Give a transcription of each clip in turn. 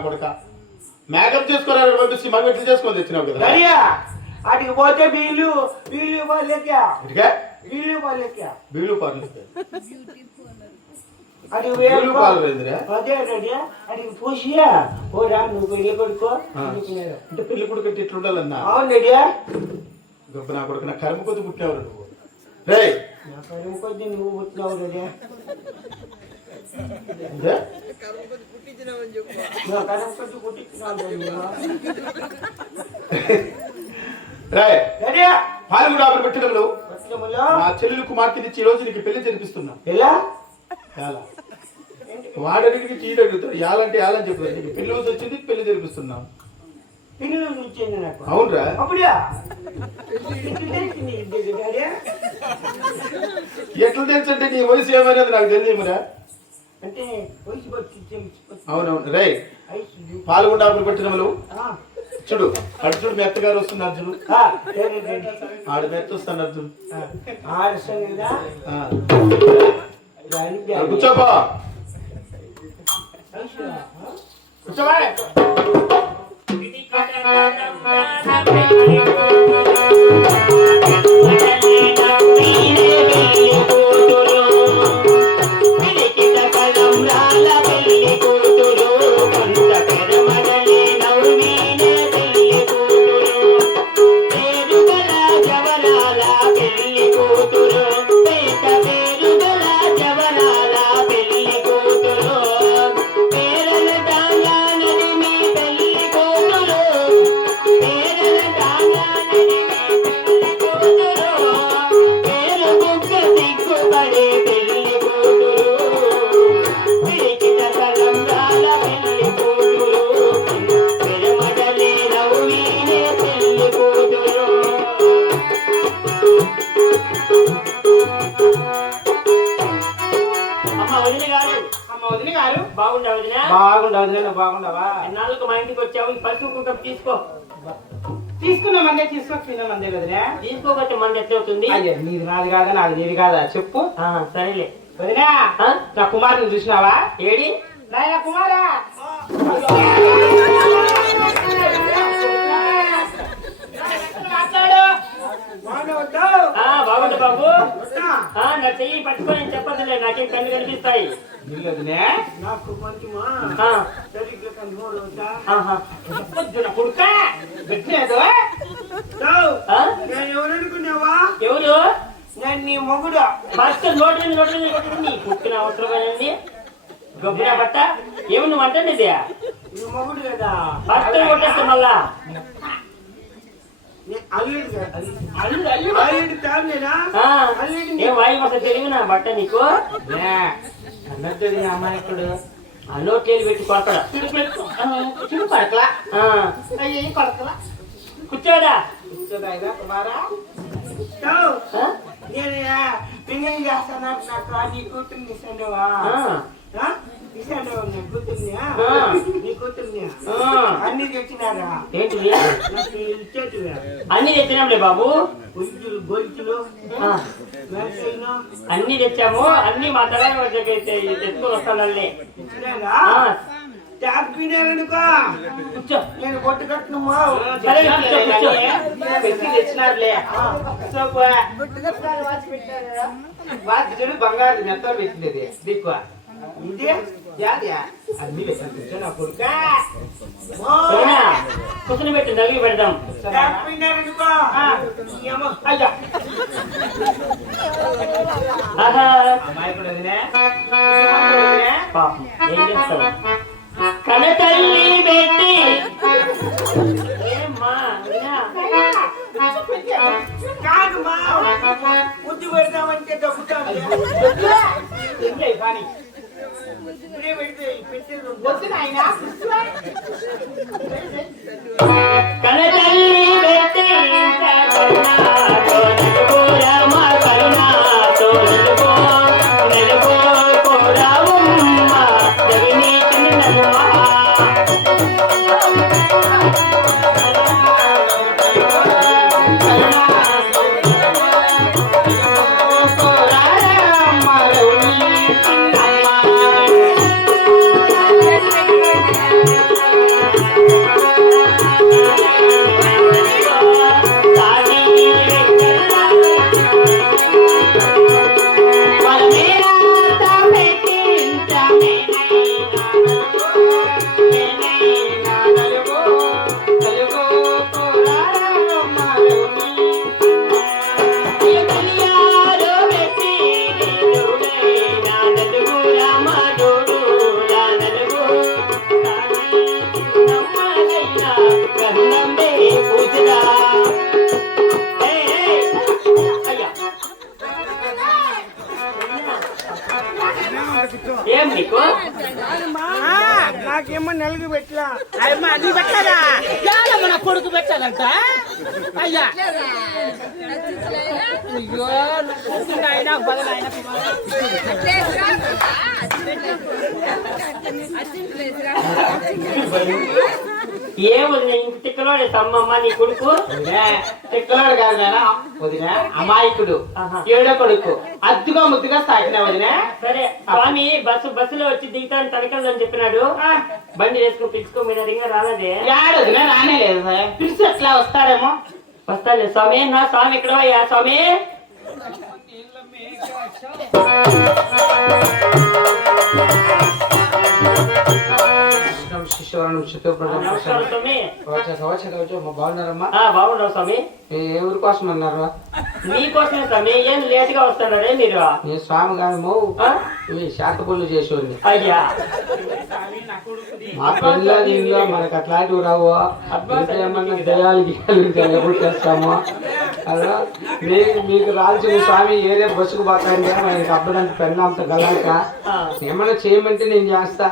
కొడుక మేకప్ చేసుకోరారు పంపిస్తే మనం ఎట్లా చేసుకొని తెచ్చినావు కదా అటుకి పోతే వీళ్ళు వాళ్ళకే ఇటుగా వీళ్ళు వాళ్ళకే వీళ్ళు పార్లు అది వీళ్ళు పాలు లేదురా అదే అడిగి పోసియా ఓరా నువ్వు పెళ్లి కొడుకో అంటే పెళ్లి కొడుకు అంటే ఎట్లుండాలన్నా అవును రెడీయా గొప్ప నా కొడుకు నా కర్మ కొద్ది పుట్టినవారు నువ్వు రే నా కర్మ కొద్ది నువ్వు పుట్టినావు రెడీయా నా కర్మ కొద్ది పుట్టించినావు రెడీయా పాలెం రాబడి పెట్టడంలో నా చెల్లెలు కుమార్తెనిచ్చి ఈ రోజు నీకు పెళ్లి జరిపిస్తున్నా ఎలా వాడనికి చీర అడుగుతాడు యాలంటే యాలని చెప్పలేదు నీకు పెళ్లి రోజు వచ్చింది పెళ్లి జరిపిస్తున్నాం పెళ్లి రోజు వచ్చింది నాకు అవునరా అప్పుడా ఎట్లా తెలుసంటే నీ వయసు ఏమనేది నాకు తెలియదురా అంటే వయసు అవునవును రై పాల్గొండ పెట్టడంలో చూడు అటు చూడు మీ అత్తగారు వస్తుంది అర్జును ఆడ మెత్త వస్తాను అర్జున్ కూర్చోపా కూర్చోవా బాగుండవా ఎన్నాళ్ళకు మా ఇంటికి వచ్చావు ఈ పసుపు కుంకం తీసుకో తీసుకున్న మందే తీసుకొచ్చిన మందే వదినా తీసుకోకపోతే మంది ఎట్లా అవుతుంది అయ్యే నీది నాది కాదా నాది నీది కాదా చెప్పు సరేలే వదినా నా కుమారుని చూసినావా ఏడి నాయన కుమారా బాగుంది బాబు నా చెయ్యి పట్టుకొని చెప్పదులే నాకేం కళ్ళు కనిపిస్తాయి నాకు కొంచెమా కొడుక ఎవరు అనుకున్నావా ఎవరు నేను నీ మొగుడు ఫస్ట్ నోటి నీ పుట్టిన అవసరమేనండి గొప్ప బట్ట ఏమి నువ్వు అంటే నీ మొగుడు కదా ఫస్ట్ కొట్టేస్తా మళ్ళా ఏం వాయి అసలు తెలివినా బట్ట నీకు అన్నది అమ్మాయికుడు ఆ నోట్లేలు పెట్టి కొడతాడా చూడు పడకలా పడకలా కూర్చోదా కూర్చోదా కుమారా నేను పెళ్లి చేస్తాను నాకు నీ కూతుర్ని ఇస్తాండవా ఇస్తాండవా నీ కూతుర్ని నీ కూతుర్ని అన్ని తెచ్చినారా ఏంటి నాకు ఇచ్చేటివా అన్ని తెచ్చినాంలే బాబు గొలుసులు గొలుసులు అన్ని తెచ్చాము అన్ని మా తల తెచ్చుకొని వస్తానులే ఇచ్చినారా కూర్చో నేను కొట్టు కట్టునమ్మా పెట్టి తెచ్చినారులే వాటి చూడు బంగారు మెత్త పెట్టినది దిక్కు ఇదే అన్ని పెట్టిన కొడుక కూర్చుని పెట్టి నవ్వి పెడదాం అమ్మాయి కూడా పాపం ఏం చేస్తావు కన తల్లి పెట్టి కాదు మా ముద్దు పెడతామంటే దొక్కుతాను కానీ ఇప్పుడే పెడితే పెట్టేది వద్దు నాయన కన తల్లి పెట్టి ఏం నీకు నాకేమో నెలకి పెట్టలా అమ్మా నీ పెట్టారా మన కొడుకు పెట్టాలంట అయ్యా అయ్యో ఆయన బదులు ఆయన ఏముంది తిక్కలోడే సమ్మమ్మ నీ కొడుకు తిక్కలోడు కాదు నాయనా వదిన అమాయకుడు ఏడో కొడుకు అద్దుగా ముద్దుగా సాగిన వదిన సరే స్వామి బస్సులో వచ్చి దిగుతాను తనకలని చెప్పినాడు బండి వేసుకుని పిలుచుకోమన్నారు ఇంకా రాలేదే ఏడొదిన రానే లేదు పిలిచి ఎట్లా వస్తాడేమో వస్తాలే స్వామి నా స్వామి ఎక్కడ పోయా స్వామి నమస్కారం స్వామి బాగున్నారమ్మా బాగున్నావు స్వామి ఏ ఊరి కోసం అన్నారు మీకోసమే స్వామి ఏం లేట్ గా వస్తున్నారే మీరు నీ స్వామి గారు ఈ శాత పనులు చేసేవాడిని అయ్యా మా పెళ్ళ దీనిలో మనకు అట్లాంటివి రావు ఏమన్నా దయాలు గీయాలు అలా మీకు రాల్సిన స్వామి ఏదే బస్సుకు పోతాయంటే మనకి అబ్బడానికి పెళ్ళ అంత గలాక ఏమన్నా చేయమంటే నేను చేస్తా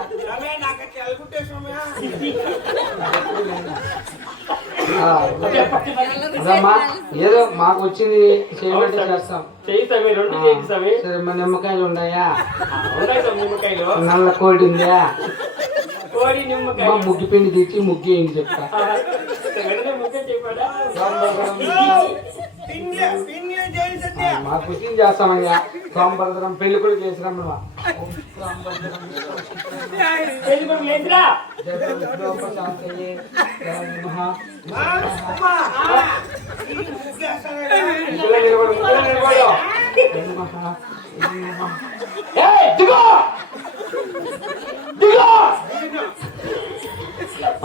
అదమ్మా ఏదో మాకు వచ్చింది చేయమంటే చేస్తాం సరే మన నిమ్మకాయలు ఉన్నాయా నల్ల కోడి ఉందా ముగ్గు పిండి తెచ్చి ముగ్గు ఏంటి చెప్తా మాకు కుకింగ్ చేస్తామయ్యా సోమభద్రం పెళ్లి కూడా చేసిరమ్మా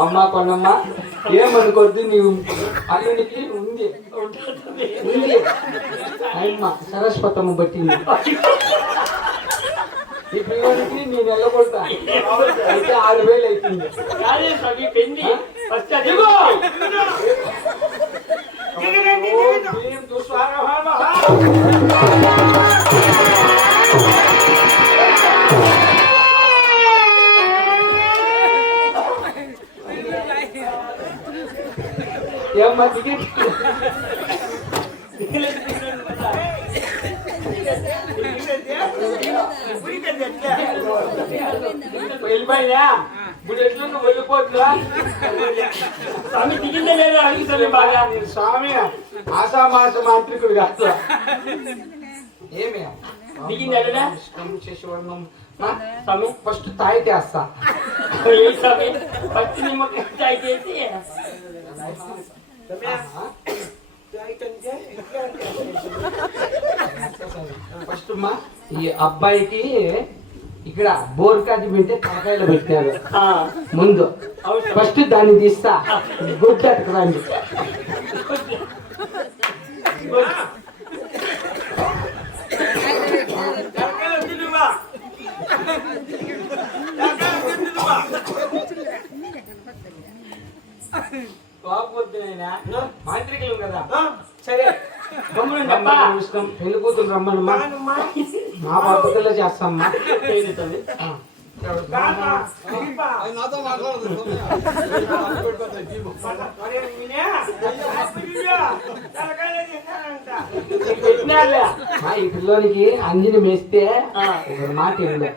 అమ్మా కొన్నమ్మ ఏమనుకోద్దు నీవు అల్లుడికి ఉంది ఉంది అమ్మ సరస్వతమ్మ పట్టింది ఈ పిల్లడికి నేను వెళ్ళగొడతా అయితే 6,000 అవుతుంది ఏమ్మా టికెట్ వెళ్ళిపోయిందా ఇప్పుడు ఎట్లా నువ్వు వెళ్ళిపోతున్నా స్వామి దిగిందే లేదు అడిగి స్వామి బాగా స్వామి ఆషామాస మాంత్రికుడు కాదు ఏమే దిగిందా చేసేవాడు స్వామి ఫస్ట్ తాయితే వస్తా స్వామి ఫస్ట్ నిమ్మకాయ చాయ్ చేసి ఫస్ట్ మా ఈ అబ్బాయికి ఇక్కడ బోర్కాటి పెడితే తలకాయలు పెట్టారు ముందు ఫస్ట్ దాన్ని తీస్తా గుడ్డ అట్టుకురండి మాంత్రికులు కదా సరే పెళ్లి కూతురు రమ్మనమ్మా మా పద్ధతిలో చేస్తామ్మా ఈ పిల్లోనికి అంజని మేస్తే ఒక మాట ఇవ్వలే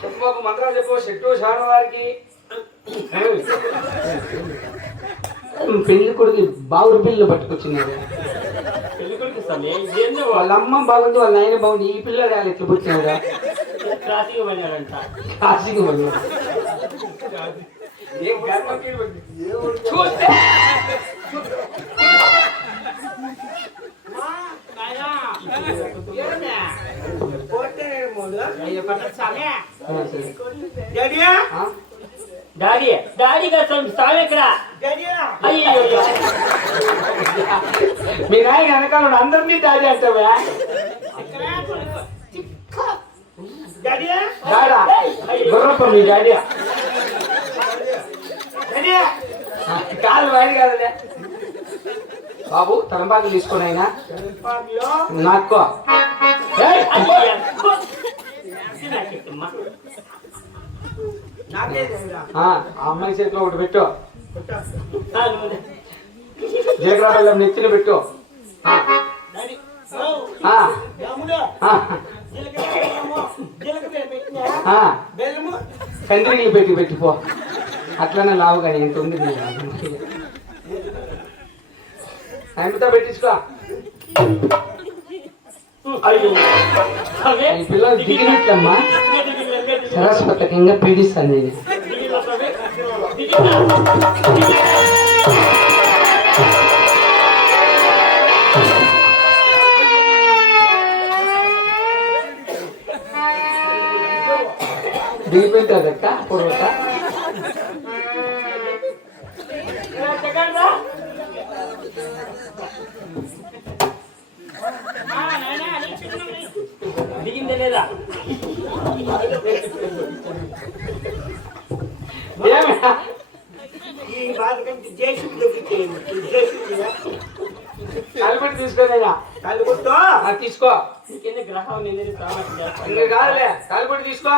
చెప్పు మంత్రాలు చెప్పు చెట్టు శాణ వారికి పెళ్లి కొడుకు బావురు పిల్లలు పట్టుకొచ్చినారు వాళ్ళ అమ్మ బాగుంది వాళ్ళ నాయన బాగుంది ఈ పిల్లలు వాళ్ళు ఎట్లా పుట్టినారు క్రాసింగ్ వెళ్ళారంట కాశీకి వెళ్ళారు చూస్తే డాడీ డాడీ గారు స్వామి ఎక్కడ అయ్యో మీ నాయన వెనకాల అందరినీ డాడీ అంటావా డాడా చెప్ప మీ డాడీ కాదు వాడి కాదులే బాబు తలంబాకులు తీసుకొని అయినా నాక్కో ఆ అమ్మాయి చేతిలో ఒకటి పెట్టు జీలకర్ర బెల్లం నెత్తిన పెట్టు కందిరీలు పెట్టిపో అట్లనే లావు కానీ ఎంత ఉంది ఆయనతో పెట్టించుకో ఈ పిల్లలు దిగినట్లమ్మా సరస్వతంగా పీడిస్తాను నేను దిగిపోయిందక్క పూర్వక దిగిందే లేదా ఈ బాధకంటే జేసీబీ కలబెట్టి తీసుకోలేదా కలుగుతో తీసుకో కింద గ్రహం నిండి ఇంకా కాదులే కలబెట్టి తీసుకో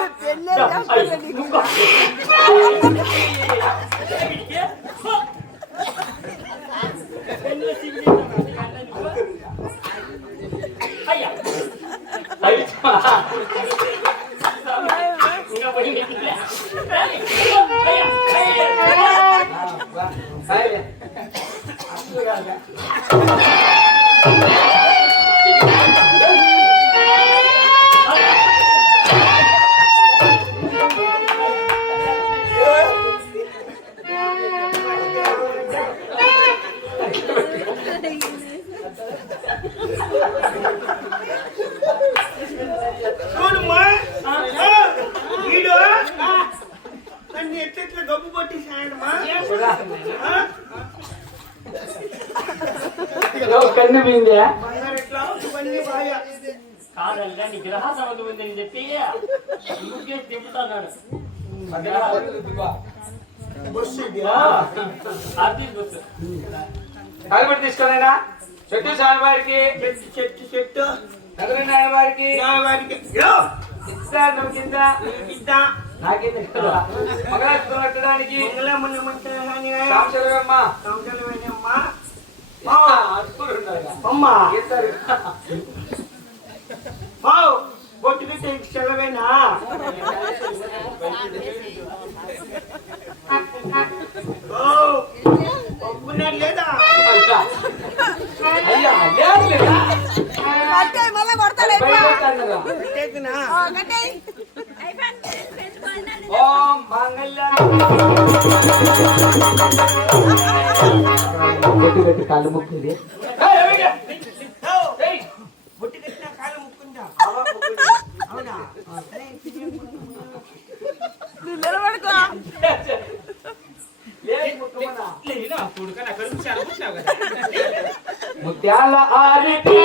చూడమ్మా వీడు నన్ను ఎట్లా గబ్బు పట్టిస్తాడమ్మా కన్ను పోయిందే ఎట్లా ఇవన్నీ బాగా కాదల్లా నీ గ్రహ సమస్య ఉందని చెప్పి యూకేస్ తిప్పుతున్నాడు బస్సు ఇది ఆర్టీసీ బస్సు కలబెట్టి తీసుకోలేనా చెట్టు స్వామివారికి చెట్టు నగరి నాయవారికి వారికి నువ్వు కింద కింద నాకేంది మగరాజు కట్టడానికి మంగళమ్మ సాంశరవమ్మ అమ్మా బొట్టు పెట్టి సెలవేనా ఒప్పుకున్నారు లేదా అయ్యా లేదు లేదా మళ్ళా కొడతాడు పెట్టేదినా ఓం మంగళ్య పెట్టి పెట్టి కాళ్ళు ముక్కింది బొట్టు కట్టిన కాళ్ళు ముక్కుందా అవునా నిలబడుకో ముత్యాల ఆరిటి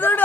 చూడు